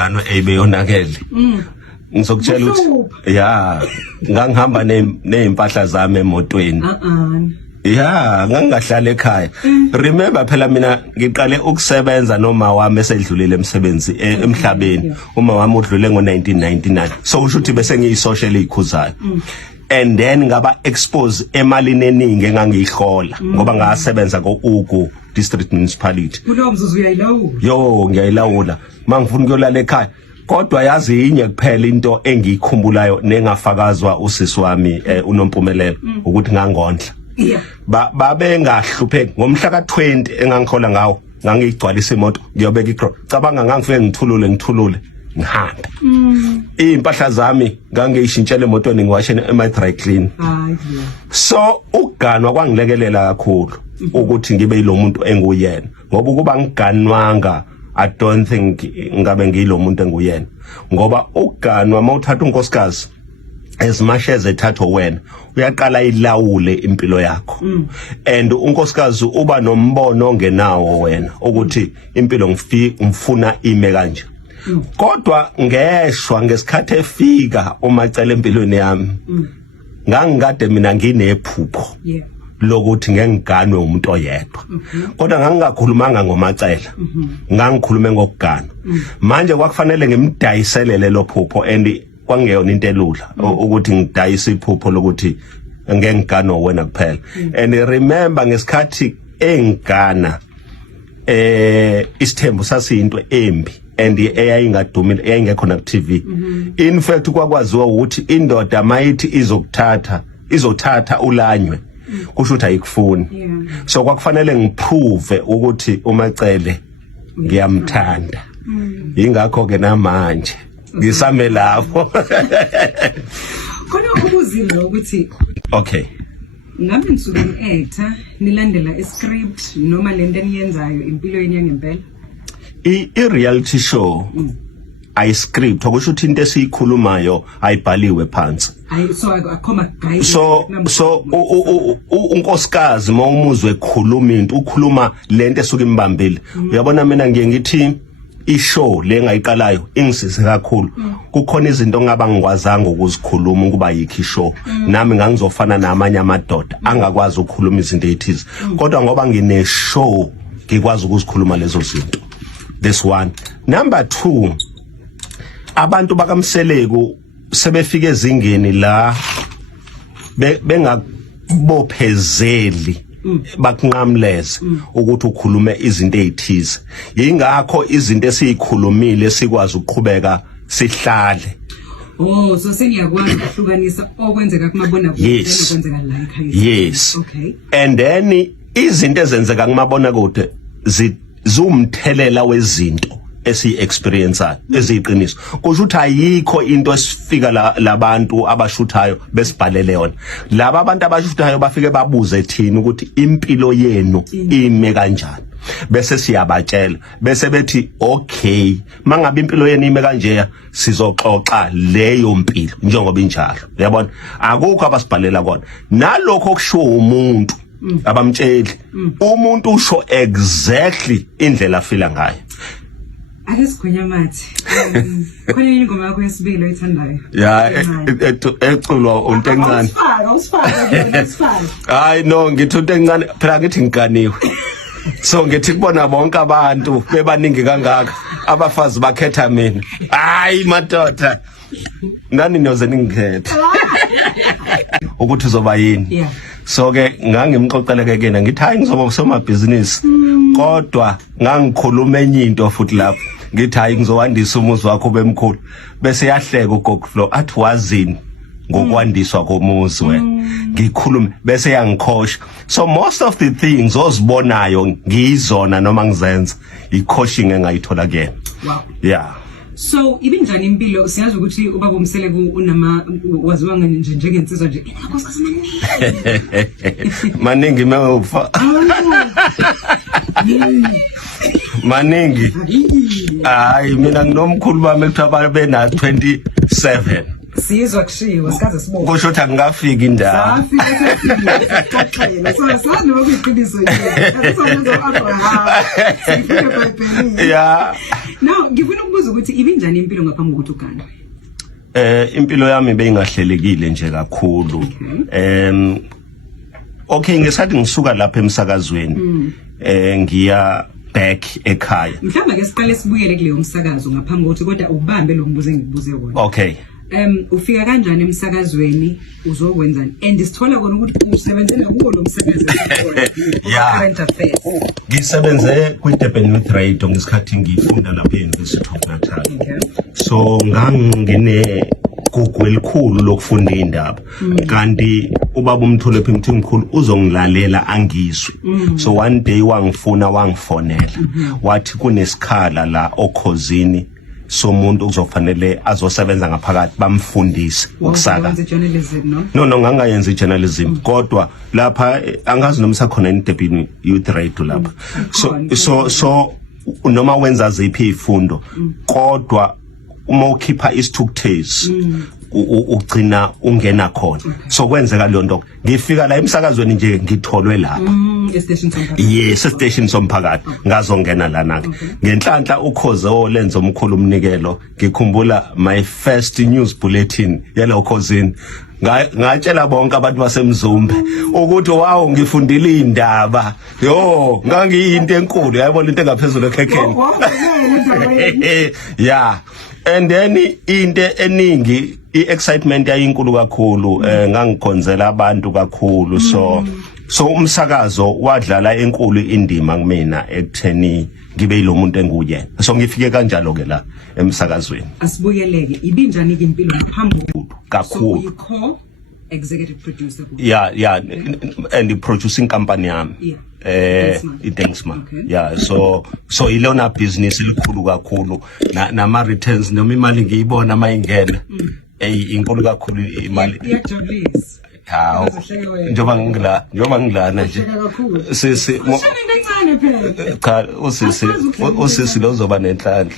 ingano ebeyonakele ngizokutshela ukuthi ya ngangihamba nezimpahla zami emotweni ya ngangahlala ekhaya remember phela mina ngiqale ukusebenza noma wami esedlulile emsebenzi emhlabeni uma wami udlule ngo1999 so usho ukuthi bese ngiyisocial ikhuzayo and then ngaba expose emalini eningi engangiyihlola ngoba ngasebenza ko-Ugu district municipality kulo mzuzu uyayilawula yo ngiyayilawula mangifuna ukuyolala ekhaya kodwa yazi inye kuphela into engiyikhumbulayo nengafakazwa usisi wami uNompumelelo ukuthi ngangondla babe ngahlupheki ngomhla ka20 engangikhola ngawo ngangigcwalisa imoto ngiyobeka icro cabanga ngangifike ngithulule ngihambe impahla zami ngangiyishintshela emotweni ngiwashene dry clean so uganwa kwangilekelela kakhulu ukuthi ngibe yilo muntu enguyena ngoba kuba ngiganwanga I don't think ngabe ngiyilo muntu enguyena ngoba uganwa mawuthatha unkosikazi as much as ethatha wena uyaqala ilawule impilo yakho and unkosikazi uba nombono ongenawo wena ukuthi impilo ngifuna ime kanje kodwa ngeshwa ngesikhathi efika umacela empilweni yami ngangikade mina nginephupho lokuthi ngengiganwe umuntu oyedwa kodwa ngangingakhulumanga ngomacela ngangikhulume ngokugana manje kwakufanele ngimdayiselele lo phupho and kwangeyona into elula ukuthi ngidayise iphupho lokuthi ngengigana wena kuphela and remember ngesikhathi engigana isithembu sasiyinto embi and eyayingadumile eyayingekho na TV in fact kwakwaziwa ukuthi indoda mayithi izothatha ulanywe kusho ukuthi ayikufuni so kwakufanele ngiprove ukuthi umacele ngiyamthanda ingakho ke namanje ngisame lapho khona ukuzila ukuthi okay ngabe nisuke actor nilandela iscript noma lento eniyenzayo impilweni yangempela i-reality show ayiscript okusho ukuthi into esiyikhulumayo ayibhaliwe phansi so unkosikazi mawumuzwe ekhuluma into ukhuluma lento esuka imbambile uyabona mina ngiye ngithi ishow lengayiqalayo ingisize kakhulu kukhona izinto ngaba ngikwazanga ukuzikhuluma ukuba yikho ishow nami ngangizofana namanye amadoda angakwazi ukukhuluma izinto ezithize kodwa ngoba ngine show ngikwazi ukuzikhuluma lezo zinto this one number 2 abantu bakamseleku sebefike ezingeni la bengabophezeli bakunqamleze ukuthi ukhulume izinto ezithize ingakho izinto esiyikhulumile sikwazi ukuqhubeka sihlale so seniyakwazi ukuhlukanisa okwenzeka kumabona kude nokwenzeka la ekhaya yes okay and then izinto ezenzeka kumabona kude zumthelela wezinto esi-experienceayo eziyiqiniso kusho ukuthi ayikho into esifika labantu abashuthayo besibhalele yona laba abantu abashuthayo bafike babuze thina ukuthi impilo yenu ime kanjani bese siyabatshela bese bethi okay mangabe impilo yenu ime kanje sizoxoxa leyo mpilo njengoba injalo uyabona akukho abasibhalela kona nalokho kusho umuntu abamtsheli umuntu usho exactly indlela afila ngayo Akesikhonyamathi khona yini ingoma yakho yesibili oyithandayo ya eculwa unto encane usifaka hayi no ngithi unto encane phela ngithi ngikaniwe so ngithi kubona bonke abantu bebaningi kangaka abafazi bakhetha mina hayi madoda nani niyoze ningikhetha ukuthi uzoba yini so ke ngangimxoxeleke kena ngithi hayi ngizoba usomabhizinisi kodwa ngangikhuluma enye into futhi lapho ngithi hayi ngizowandisa umuzi wakho bemkhulu bese yahleka uGogflow athi wazini ngokwandiswa komuzi wena ngikhuluma bese yangikhosha so most of the things ozibonayo ngizona noma ngizenza i-coaching engayithola kuyena yeah so ibinjani impilo siyazi ukuthi ubaba uMseleku unama waziwa njengensizwa nje inkosikazi maningi mewufa maningi hayi mina nginomkhulu bami ekuthiwa bena 27 sizwa kushiwo sikaze sibone kusho ukuthi angafika indawo safika so sanu ukuyiqiniso nje yeah now ngifuna ngibuza ukuthi ibinjani impilo ngaphambi kokuthi ugane? Impilo yami beyingahlelekile nje kakhulu. Okay, ngesathi ngisuka lapha emsakazweni ngiya back ekhaya. Mhlawumbe ke siqale sibuyele kuleyo umsakazo ngaphambi kokuthi kodwa ubambe lo mbuzo engikubuze wona. Okay. Ufika kanjani emsakazweni uzokwenzani? And sithola kona ukuthi usebenzela kuwo lo msakazo current affairs. Ngisebenze kwiDurban Youth Radio ngesikhathi ngifunda lapha eUniversity of Natal. So ngangine gugu elikhulu lokufunda indaba kanti ubaba uMtholephi Mthimkhulu uzongilalela angiswe. So one day wangifonela wathi kunesikhala la okhozini somuntu uzofanele azosebenza ngaphakathi bamfundise ukusaka. No ngangayenza journalism kodwa lapha angazi noma sakhona eDurban Youth Radio lapha. So noma wenza ziphi izifundo kodwa uma ukhipha isithukuthezi ugcina ungena khona. So kwenzeka leyo nto ngifika la emsakazweni nje ngitholwe lapha. Yes, station somphakathi ngazongena lana ngenhlanhla ukhoze olenza omkhulu umnikelo ngikhumbula my first news bulletin yalo khozini ngatshela bonke abantu basemzumbe ukuthi wow ngifundile indaba yo ngangiyinto enkulu yayibona into engaphezulu ekhekheni. Yeah, and then into eningi i-excitement yayinkulu kakhulu ngangikhonzela abantu kakhulu so umsakazo wadlala enkulu indima kumina ekutheni ngibe yilo muntu enguyena. So ngifike kanjalo ke la emsakazweni. Asibuyeleke ibinjani ke impilo ngaphambi kakhulu. So you call executive producer. Yeah, and the producing company yami. Idenksma. Yeah, so ilona business elikhulu kakhulu nama returns noma imali ngiyibona mayingena inkulu kakhulu imali. Iyajabulisa. Hawo njoba ngilana nje sisi encane phela cha usisi lo zoba nenhlanhla.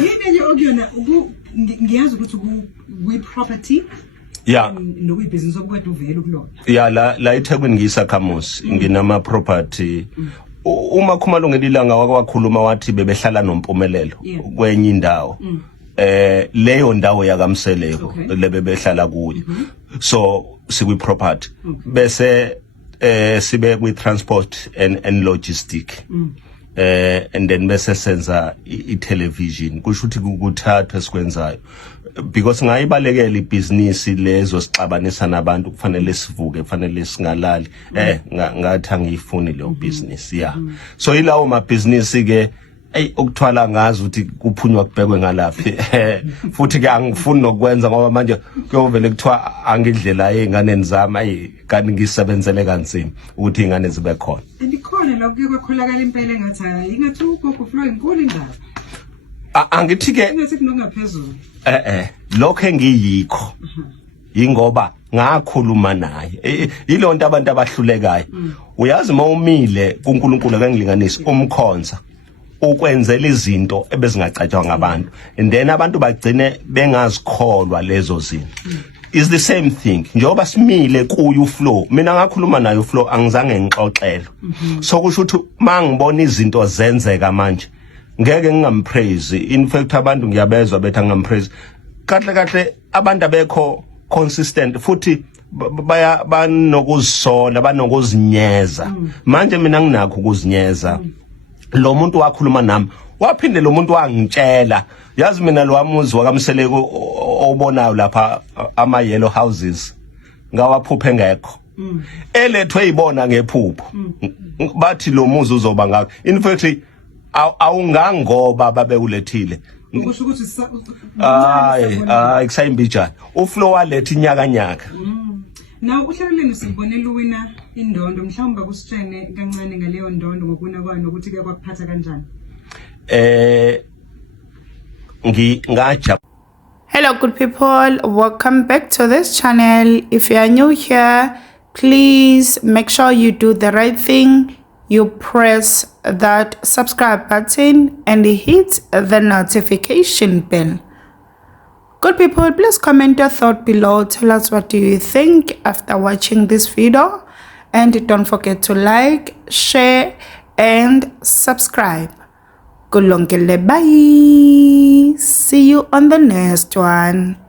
Yini nje okuyona ngiyazi ukuthi ku property no business obukade uvela kulona. Yeah, la eThekwini ngiyisakhamuzi nginama property. Uma Khumalo ngelilanga wakwakhuluma wathi bebehlala noMpumelelo kwenye indawo leyo ndawo yakamseleko lebebehlala kuyo. So sikwi property bese sibe kwi transport and logistic and then bese senza i-television kusho ukuthi kukuthatha esikwenzayo because ngayibalekela ibusiness lezo sixabanisa nabantu kufanele sivuke kufanele singalali ngathi angiyifuni leyo business. Yeah, so ilawo ma business ke ukuthwala ngazi ukuthi kuphunywa kubhekwe ngalaphi futhi ke angifuni nokwenza ngoba manje kuyovele kuthiwa angidlela ezingane zami kanti ngisebenzele kanzima ukuthi izingane zibe khona. Ndikhona la kuye kwakholakala impela engathi ingathi ugogo Flow inkulu indaba. Angithi ke ngathi kunongaphezulu. Lokho engiyikho ingoba ngakhuluma naye ilonto abantu abahlulekayo. Uyazi mawumile kuNkulunkulu akangilinganisi umkhonza ukwenzela izinto ebezingacatshwa ngabantu and then abantu bagcine bengazikholwa lezo zinto. Is the same thing njoba simile kuyu Flow mina ngakhuluma naye uFlow angizange ngixoxele. So kusho ukuthi mangibona izinto zenzeka manje ngeke ngingampraise. In fact abantu ngiyabezwa bethi ngingampraise kahle abantu abekho consistent futhi banokuzisola banokuzinyeza. Manje mina nginakho ukuzinyeza. Lo muntu wakhuluma nami waphinde lo muntu wangitshela yazi mina lo wamuzi wakamseleko obonayo lapha ama yellow houses ngawaphuphe ngekho elethwe izibona ngephupho bathi lo muzi uzoba ngakho. In fact awungangoba babekulethile ukusho ukuthi kusayimbidzana uFlow waletha inyakanyaka. Now uhlelo lenu sibonela uwina indondo mhlawumbe kusitshene kancane ngaleyo ndondo ngokuna kwani ukuthi ke kwakuphatha kanjani. Hello good people, welcome back to this channel. If you are new here, please make sure you do the right thing. You press that subscribe button and hit the notification bell. Good people, please comment your thought below. Tell us what do you think after watching this video. and don't forget to like, share and subscribe. Kulongile, bye. See you on the next one.